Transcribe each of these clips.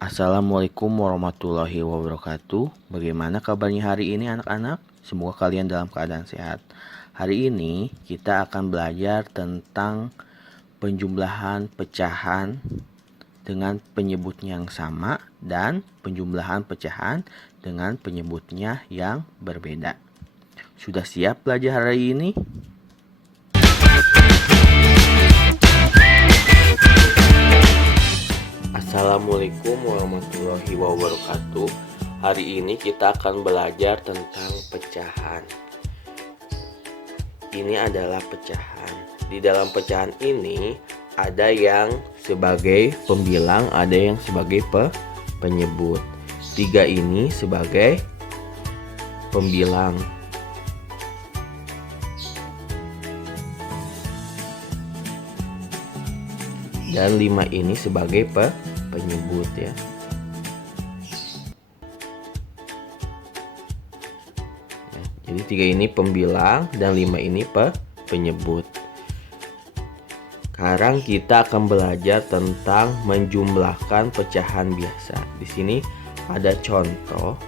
Assalamualaikum warahmatullahi wabarakatuh. Bagaimana kabarnya hari ini anak-anak? Semoga kalian dalam keadaan sehat. Hari ini kita akan belajar tentang penjumlahan pecahan dengan penyebutnya yang sama dan penjumlahan pecahan dengan penyebutnya yang berbeda. Sudah siap belajar hari ini? Assalamualaikum warahmatullahi wabarakatuh. Hari ini kita akan belajar tentang pecahan. Ini adalah pecahan. Di dalam pecahan ini ada yang sebagai pembilang, ada yang sebagai penyebut. 3 ini sebagai pembilang. Dan 5 ini sebagai penyebut ya. Jadi 3 ini pembilang dan 5 ini penyebut. Sekarang kita akan belajar tentang menjumlahkan pecahan biasa. Di sini ada contoh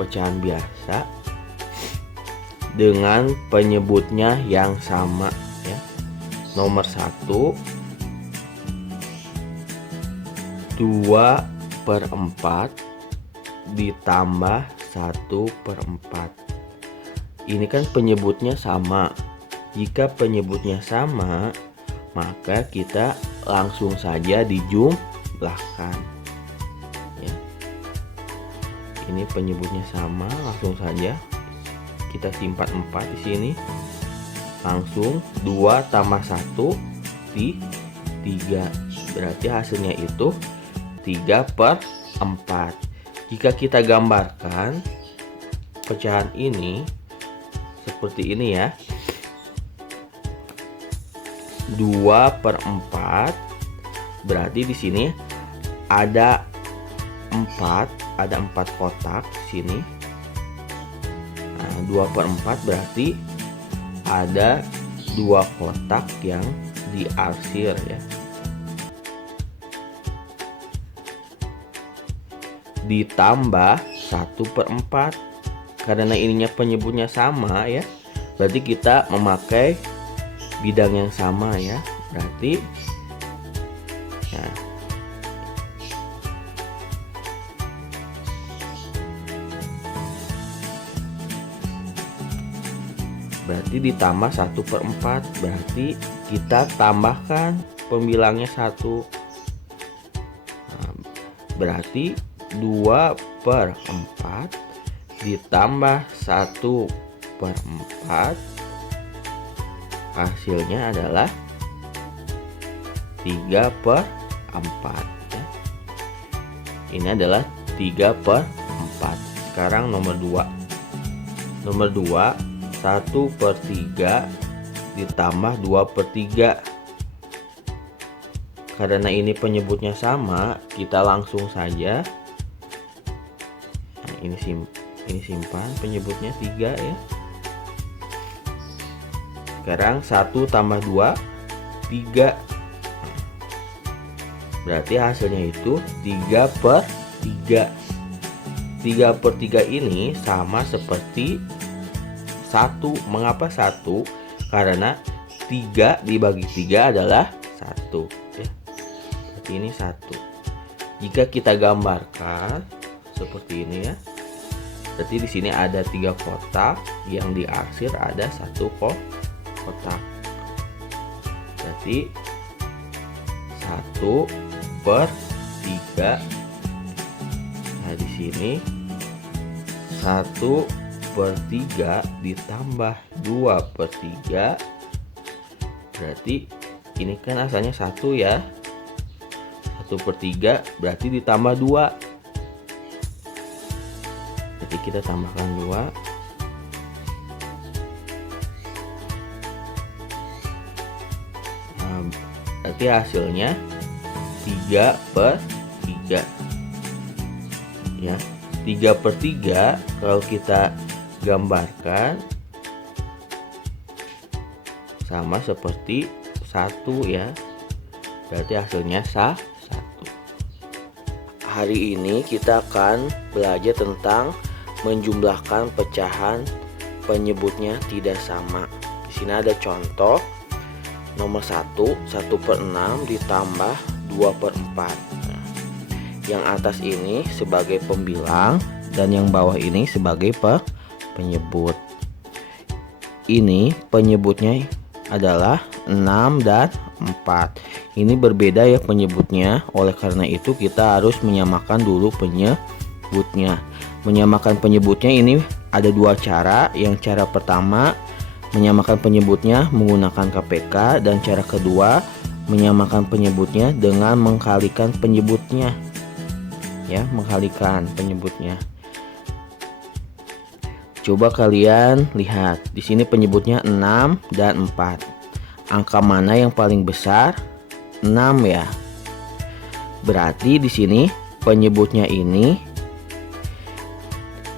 pecahan biasa dengan penyebutnya yang sama ya. Nomor 1, 2/4 ditambah 1/4. Ini kan penyebutnya sama. Jika penyebutnya sama, maka kita langsung saja dijumlahkan. Ya. Ini penyebutnya sama, langsung saja kita simpan 4 di sini. Langsung 2 tambah 1 di 3. Berarti hasilnya itu 3/4. Jika kita gambarkan pecahan ini seperti ini ya. 2/4 berarti di sini ada 4 kotak di sini. Nah, 2/4 berarti ada 2 kotak yang diarsir ya. Ditambah 1/4 karena ininya penyebutnya sama ya, berarti kita memakai bidang yang sama ya. Berarti ya, berarti ditambah 1/4 berarti kita tambahkan pembilangnya 1. Nah, berarti 2/4 ditambah 1/4 hasilnya adalah 3/4 ya. Ini adalah 3/4. Sekarang nomor 2. Nomor 2, 1/3 ditambah 2/3. Karena ini penyebutnya sama, kita langsung saja ini simpan penyebutnya 3 ya. Sekarang 1 tambah 2 3. Berarti hasilnya itu 3/3. 3/3 ini sama seperti 1. Mengapa 1? Karena 3 dibagi 3 adalah 1 ya. Berarti ini 1. Jika kita gambarkan seperti ini ya. Berarti di sini ada 3 kotak, yang diarsir ada 1 kotak. Berarti 1/3. Nah, di sini 1/3 ditambah 2/3. Berarti ini kan asalnya 1 ya. 1/3 berarti ditambah 2. Jadi kita tambahkan 2. Nah, berarti hasilnya 3/3 ya. 3/3 kalau kita gambarkan sama seperti 1 ya. Berarti hasilnya 1. hari ini kita akan belajar tentang menjumlahkan pecahan penyebutnya tidak sama. Di sini ada contoh nomor 1, 1/6 ditambah 2/4. Nah, yang atas ini sebagai pembilang dan yang bawah ini sebagai penyebut. Ini penyebutnya adalah 6 dan 4. Ini berbeda ya penyebutnya. Oleh karena itu kita harus menyamakan dulu penyebutnya. Menyamakan penyebutnya ini ada dua cara. Yang cara pertama menyamakan penyebutnya menggunakan KPK, dan cara kedua menyamakan penyebutnya dengan mengkalikan penyebutnya. Ya, mengkalikan penyebutnya. Coba kalian lihat, di sini penyebutnya 6 dan 4. Angka mana yang paling besar? 6 ya. Berarti di sini penyebutnya ini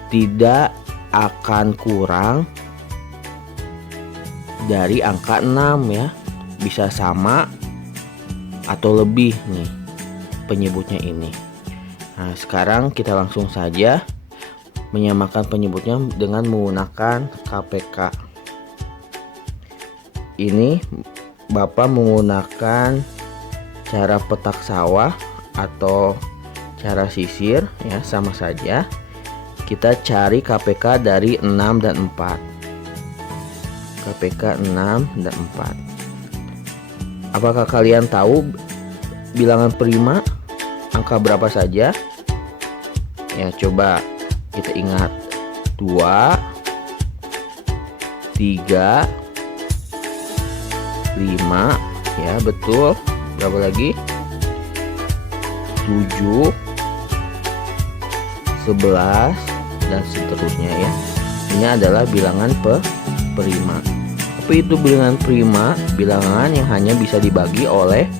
tidak akan kurang dari angka 6 ya. Bisa sama atau lebih nih penyebutnya ini. Nah, sekarang kita langsung saja menyamakan penyebutnya dengan menggunakan KPK. Ini Bapak menggunakan cara petak sawah atau cara sisir ya, sama saja. Kita cari KPK dari 6 dan 4. KPK 6 dan 4. Apakah kalian tahu bilangan prima angka berapa saja? Ya, coba kita ingat. 2, 3, 5 ya, betul. Berapa lagi? 7, 11 dan seterusnya ya. Ini adalah bilangan prima. Apa itu bilangan prima? Bilangan yang hanya bisa dibagi oleh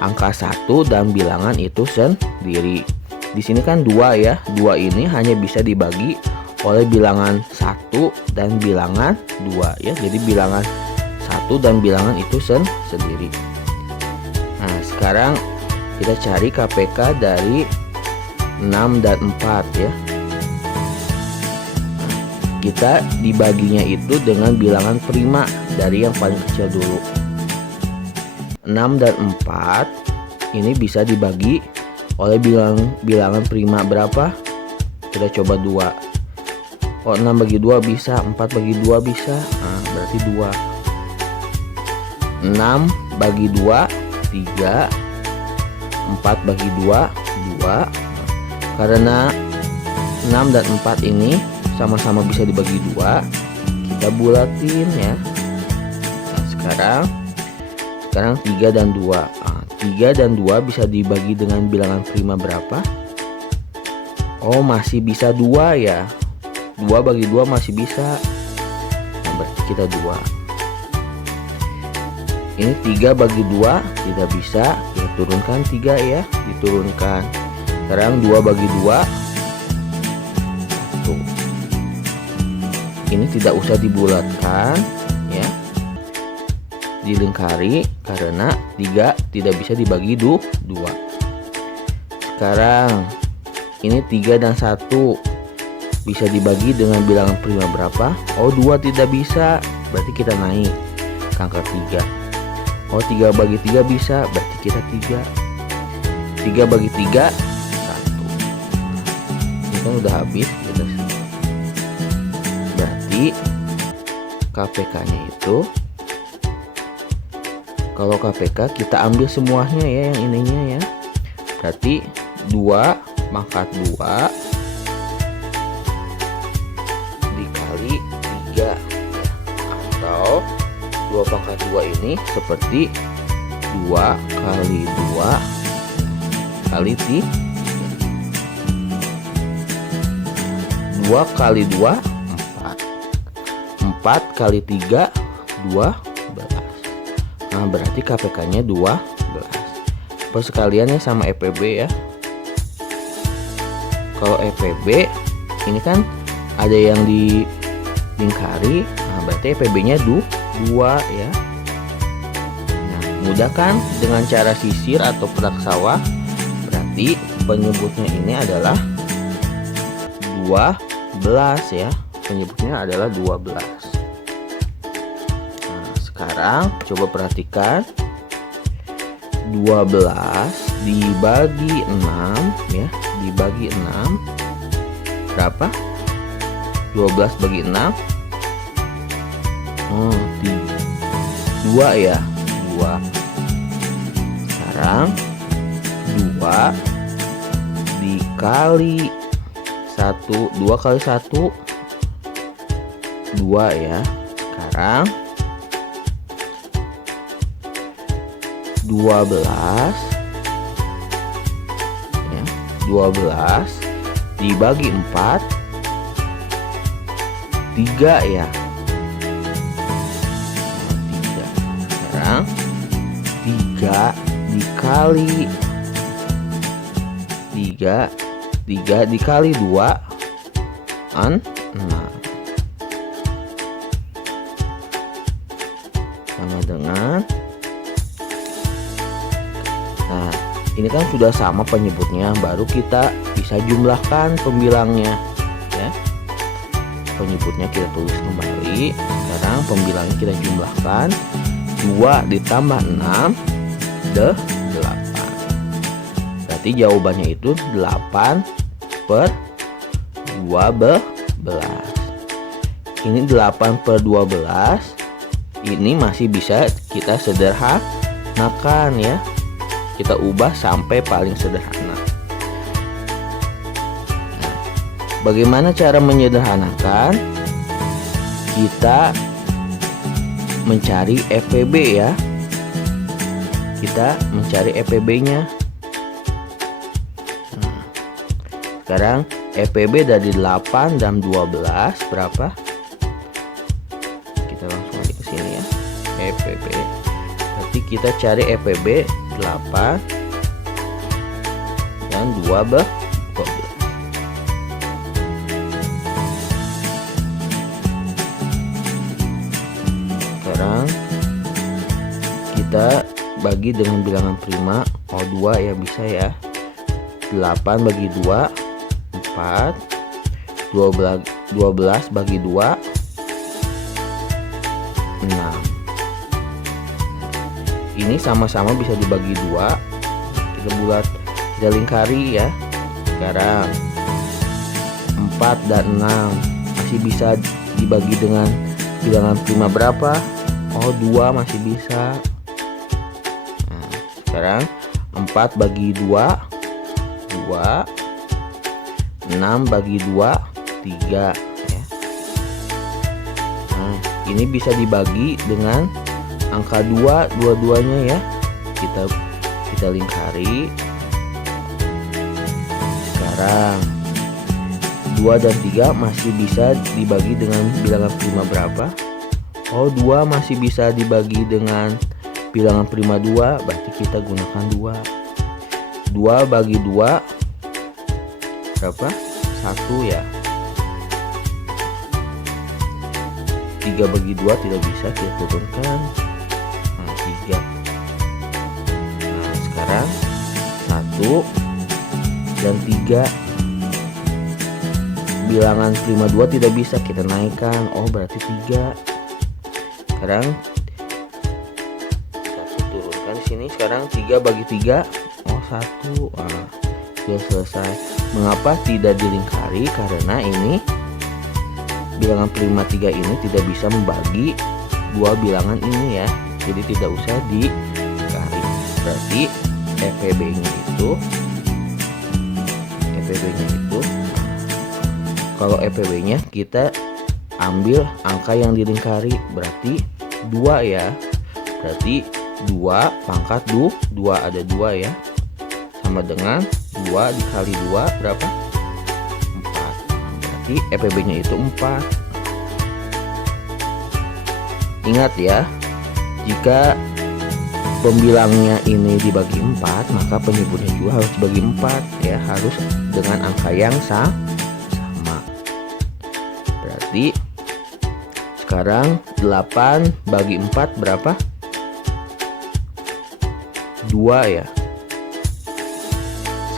angka 1 dan bilangan itu sendiri. Di sini kan 2 ya. 2 ini hanya bisa dibagi oleh bilangan 1 dan bilangan 2 ya. Jadi bilangan 1 dan bilangan itu sendiri. Nah, sekarang kita cari KPK dari 6 dan 4 ya. Kita dibaginya itu dengan bilangan prima dari yang paling kecil dulu. 6 dan 4 ini bisa dibagi oleh bilangan prima berapa? Kita coba 2. Oh, 6 bagi 2 bisa, 4 bagi 2 bisa. Nah, berarti 2. 6 bagi 2 3, 4 bagi 2 2. Karena 6 dan 4 ini sama-sama bisa dibagi 2, kita bulatin ya. Nah, sekarang 3 dan 2. 3 dan 2 bisa dibagi dengan bilangan prima berapa? Oh, masih bisa 2 ya. 2 bagi 2 masih bisa. Nah, berarti kita 2. Ini 3 bagi 2 tidak bisa. Kita turunkan 3 ya. Diturunkan. Sekarang 2 bagi 2 1. Ini tidak usah dibulatkan ya. Dilingkari karena 3 tidak bisa dibagi 2. Sekarang ini 3 dan 1 bisa dibagi dengan bilangan prima berapa? Oh, 2 tidak bisa. Berarti kita naik ke angka 3. Oh, 3 bagi 3 bisa. Berarti kita 3. 3 bagi 3 1. Ini kan udah habis. Berarti KPK-nya itu, kalau KPK kita ambil semuanya ya, yang ininya ya. Berarti 2 pangkat 2 dikali 3 atau 2 pangkat 2 ini seperti 2 kali 2 kali 3. 2 kali 2 4 kali 3 12. Nah, berarti KPK-nya 12. Apa sekalian ya sama EPB ya. Kalau EPB ini kan ada yang dilingkari. Nah, berarti EPB-nya 2 ya. Nah, mudah kan dengan cara sisir atau petak sawah. Berarti Berarti penyebutnya ini adalah 12 ya. Penyebutnya adalah 12. Nah, sekarang coba perhatikan 12 dibagi 6 ya, dibagi 6 berapa? 12 bagi 6 2 ya, 2. Sekarang 2 dikali 1, 2 kali 1 2 ya. Sekarang 12 ya, 12 dibagi 4 3 ya. 3. Sekarang 3 dikali 3 dikali 2 6 sama dengan, nah ini kan sudah sama penyebutnya, baru kita bisa jumlahkan pembilangnya ya. Penyebutnya kita tulis kembali, sekarang pembilangnya kita jumlahkan. 2 ditambah 6 8. Berarti jawabannya itu 8 per 12. Ini 8 per 12. Ini masih bisa kita sederhanakan ya. Kita ubah sampai paling sederhana. Nah, bagaimana cara menyederhanakan? Kita mencari EPB ya. Kita mencari EPB-nya. Nah, sekarang EPB dari 8 dan 12 berapa? Kita langsung aja ke sini ya. EPB. Berarti kita cari EPB 8 dan 12. Sekarang kita bagi dengan bilangan prima. 2 ya, bisa ya. 8 bagi 2 4. 12 bagi 2 6. Ini sama-sama bisa dibagi 2. Kita bulat, kita lingkari ya. Sekarang 4 dan 6 masih bisa dibagi dengan bilangan prima berapa? 2 masih bisa. Nah, sekarang 4 bagi 2 2. 6 bagi 2 3 ya. Nah, ini bisa dibagi dengan angka 2 dua-duanya ya. Kita lingkari. Sekarang 2 dan 3 masih bisa dibagi dengan bilangan prima berapa? 2 masih bisa dibagi dengan bilangan prima 2, berarti kita gunakan 2. 2 bagi 2 berapa? 1 ya. 3 bagi 2 tidak bisa, kita turunkan. 3. Nah, sekarang 1 dan 3 bilangan prima 2 tidak bisa, kita naikkan. Berarti 3. Sekarang 1 turunkan di sini. Sekarang 3 bagi 3 1. Sudah selesai. Mengapa tidak dilingkari? Karena ini bilangan prima 3 ini tidak bisa membagi dua bilangan ini ya. Jadi tidak usah dilingkari. Berarti EPB-nya itu kalau EPB-nya kita ambil angka yang dilingkari, berarti 2 ya. Berarti 2 pangkat 2 ada 2 ya. Sama dengan 2 dikali 2 berapa? 4. Berarti EPB-nya itu 4. Ingat ya, jika pembilangnya ini dibagi 4, maka penyebutnya juga harus dibagi 4 ya, harus dengan angka yang sama. Berarti sekarang 8 bagi 4 berapa? 2 ya.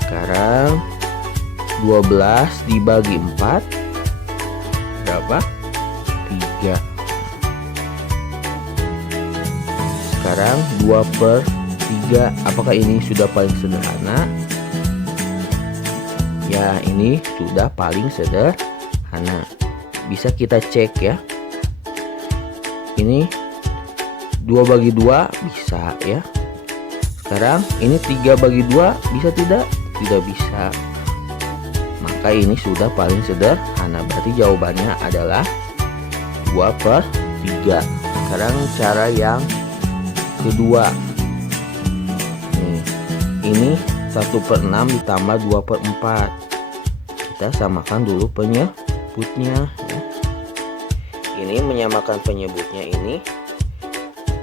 Sekarang 12 dibagi 4 berapa? 3. Sekarang 2/3. Apakah ini sudah paling sederhana? Ya, ini sudah paling sederhana. Bisa kita cek ya. Ini 2 bagi 2 bisa ya. Sekarang ini 3 bagi 2 bisa tidak? Tidak bisa. Maka ini sudah paling sederhana. Berarti jawabannya adalah 2/3. Sekarang cara yang kedua. Nih, ini 1/6 ditambah 2/4. Kita samakan dulu penyebutnya ya. Ini menyamakan penyebutnya ini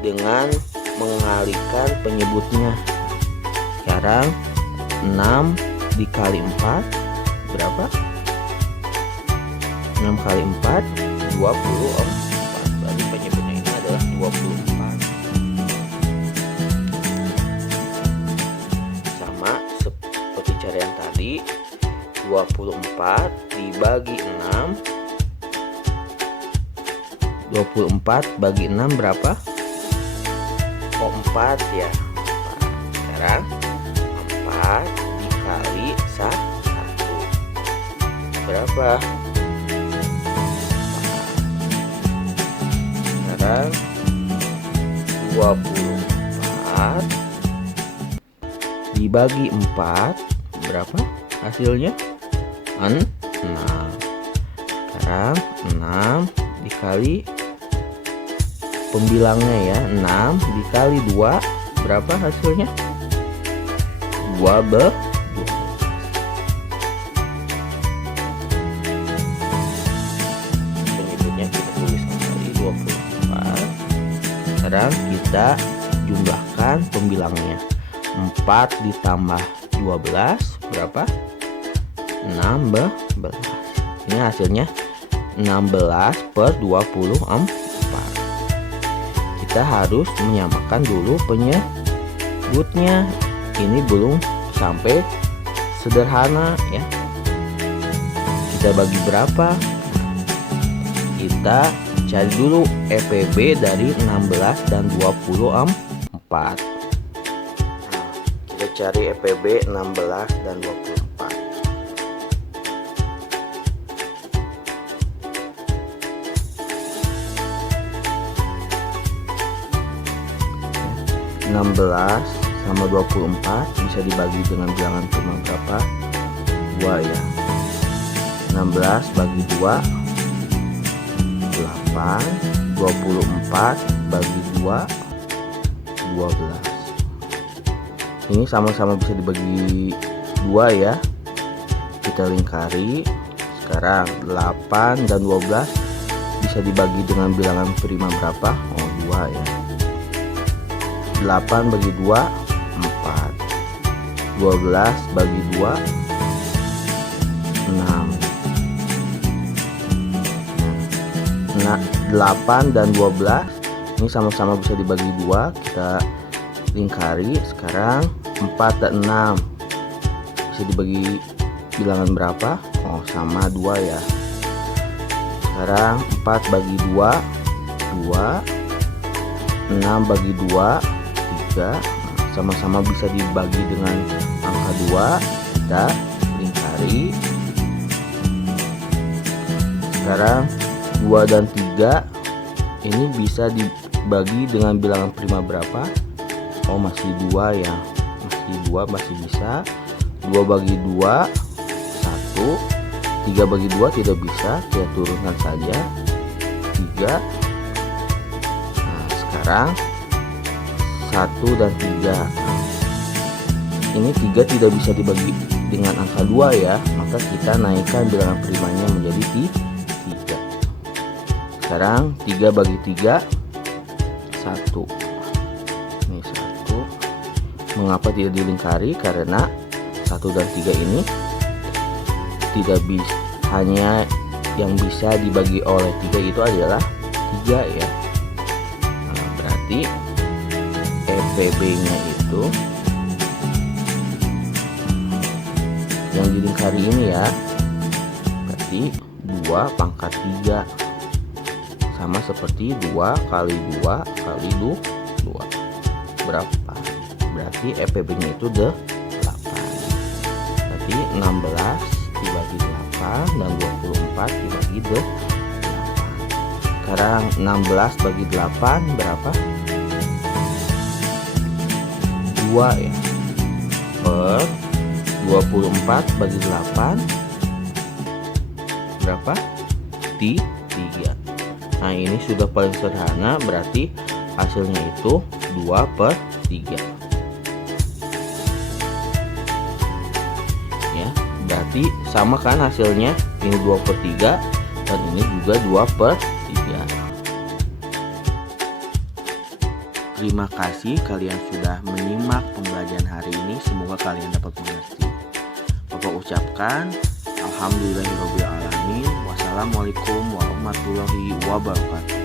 dengan mengalihkan penyebutnya. Sekarang 6 dikali 4 berapa? 6 kali 4 24. Berarti penyebutnya ini adalah 24. Sama seperti cara yang tadi, 24 dibagi 6. 24 bagi 6 berapa? Oh, 4 ya. Sekarang 4 dikali 1 berapa? Sekarang 24 dibagi 4 berapa hasilnya? 6. Sekarang 6 dikali pembilangnya ya, 6 dikali 2 berapa hasilnya? 12. Penyebutnya kita tulis kembali 24. Sekarang kita jumlahkan pembilangnya. 4 ditambah 12 berapa? 16. Ini hasilnya 16/24. Kita harus menyamakan dulu penyebutnya. Ini belum sampai sederhana ya. Kita bagi berapa? Kita cari dulu EPB dari 16 dan 24. Kita cari EPB 16 dan 24. 16 sama 24 bisa dibagi dengan bilangan prima berapa? 2 ya. 16 bagi 2 8. 24 bagi 2 12. Ini sama-sama bisa dibagi 2 ya. Kita lingkari. Sekarang 8 dan 12 bisa dibagi dengan bilangan prima berapa? Oh, 2 ya. 8 bagi 2 4. 12 bagi 2 6. Nah, 8 dan 12 ini sama-sama bisa dibagi 2. Kita lingkari. Sekarang 4 dan 6 bisa dibagi bilangan berapa? Oh, sama 2 ya. Sekarang 4 bagi 2 2. 6 bagi 2 3. Sama-sama bisa dibagi dengan angka 2. Kita lingkari. Sekarang 2 dan 3 ini bisa dibagi dengan bilangan prima berapa? Oh, masih 2 ya. Masih 2, masih bisa. 2 bagi 2 1. 3 bagi 2 tidak bisa. Kita turunkan saja 3. Nah, sekarang 1 dan 3. Ini 3 tidak bisa dibagi dengan angka 2 ya. Maka kita naikkan bilangan primanya menjadi 3. Sekarang 3 bagi 3 1. Ini 1. Mengapa tidak dilingkari? Karena 1 dan 3 ini tidak bisa, hanya yang bisa dibagi oleh 3 itu adalah 3 ya. Nah, berarti EPB nya itu yang di lingkari ini ya. Berarti 2 pangkat 3 sama seperti 2 kali 2 kali 2 berapa? Berarti EPB nya itu 8. Berarti 16 dibagi 8 dan 24 dibagi 8. Sekarang 16 bagi 8 berapa? 2 ya. Per 24 bagi 8 berapa? 3. Nah ini sudah paling sederhana, berarti hasilnya itu 2/3 ya. Berarti sama kan hasilnya, ini 2/3 dan ini juga 2/3. Terima kasih kalian sudah menyimak pembelajaran hari ini, semoga kalian dapat mengerti. Bapak ucapkan alhamdulillahirobbilalamin. Wassalamualaikum warahmatullahi wabarakatuh.